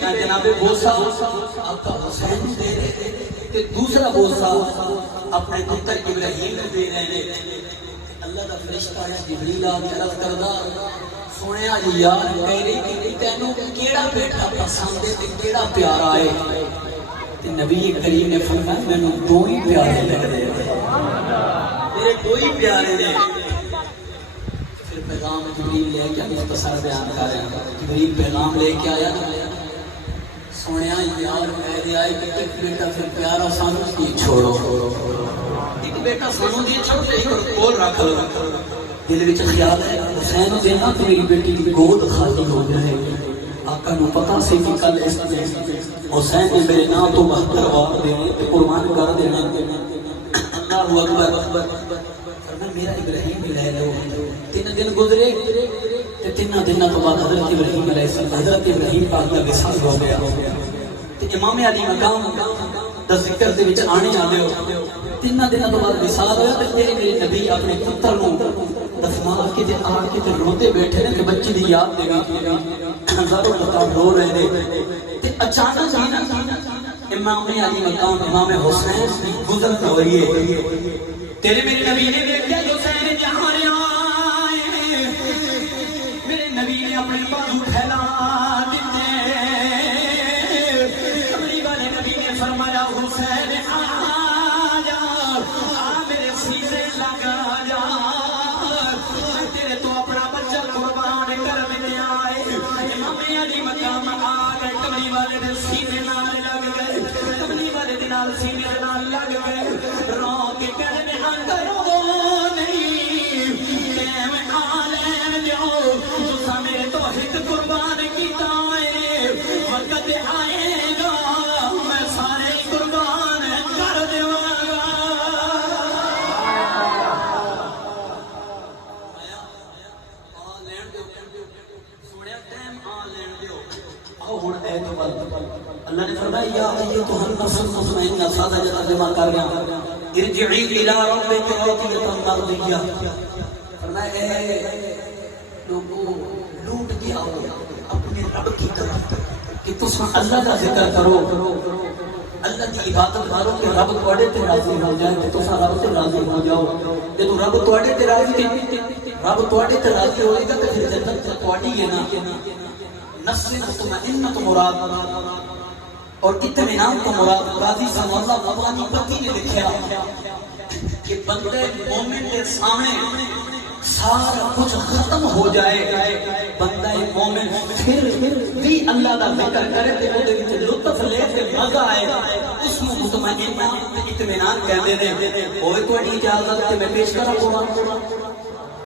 جناب بوسا آقا حسین دے رہے تے دوسرا بوسا اپنے پتر ابراہیم دے رہے اللہ دا فرشتہ آیا جبریل آ کے عرض کردا سنیا جی یار میری تینوں کیڑا بیٹا پسند ہے تے کیڑا پیارا ہے تے نبی کریم نے فرمایا مینوں دو ہی پیارے لگدے میرے دو ہی پیارے نے پھر پیغام جبریل لے کے مختصر بیان کر رہا ہوں جبریل پیغام لے کے آیا نا سنیا یار میرے آئے کہ ایک بیٹا پھر پیارا سانو کی چھوڑو ایک بیٹا سانو دی چھوڑ تے ایک اور رکھ لو دل وچ خیال ہے حسین دینا تو میری بیٹی کی گود خالی ہو جائے آقا نو پتہ سی کہ کل اس نے حسین نے میرے نام تو 72 وار دینے تے قربان کر دینے اللہ اکبر فرمایا میرا ابراہیم لے لو 3 دن گزرے تے 3 دنوں تو بعد حضرت ابراہیم علیہ السلام حضرت ابراہیم پاک کا وصال ہو گیا تے امام علی مقام دا ذکر دے وچ آنے والے ہو 3 دنوں تو بعد وصال ہویا تے تیرے میرے نبی اپنے پتر نو دفنا کے تے آ کے تے روتے بیٹھے نے کہ بچی دی یاد دے گا ہزاروں مقام رو رہے تھے تے اچانک امام علی مقام امام حسین کی گزر ہو رہی ہے تیرے میرے نبی نے دیکھا حسین جہاں آئے میرے نبی نے اپنے بازو پھیلا دیتے کملی والے نبی نے فرمایا حسین آ جا میرے سینے لگا جا تیرے تو اپنا بچہ قربان کر میں آئے امام علی مقام آ گئے کملی والے نے سینے نال لگ گئے کملی والے دے نال سینے نال لگ گئے رو کے کہنے اندر ہو نہیں میں آ لین دیو تسا میرے توحید قربان کیتا ہے وقت آئے گا میں سارے قربان کر دیواں گا آ لین دیو سنیا ٹائم آ لین دیو آؤ ہن اے تو اللہ نے فرمایا یا ایتھا النفس المطمئنہ سادہ جتا جمع کر گیا ارجعی الی ربک راضیۃ مرضیہ فرمایا اے لوگوں لوٹ کے آؤ اپنے رب کی طرف کہ تم اللہ کا ذکر کرو اللہ کی عبادت کرو کہ رب تواڈے تے راضی ہو جائے تے تساں رب تے راضی ہو جاؤ جدوں رب تواڈے تے راضی رب تواڈے تے راضی ہوئے گا تے پھر جنت تواڈی ہے نا نفس مطمئنہ تو مراد اور اطمینان کو مراد راضی سم اللہ مبانی پتی نے لکھا کہ بندے مومن کے سامنے سارا کچھ ختم ہو جائے بندہ مومن پھر بھی اللہ کا ذکر کرے تے اودے وچ لطف لے تے مزہ آئے اس کو مطمئنہ تے اطمینان کہتے ہیں اوے تہاڈی اجازت تے میں پیش کراں قرآن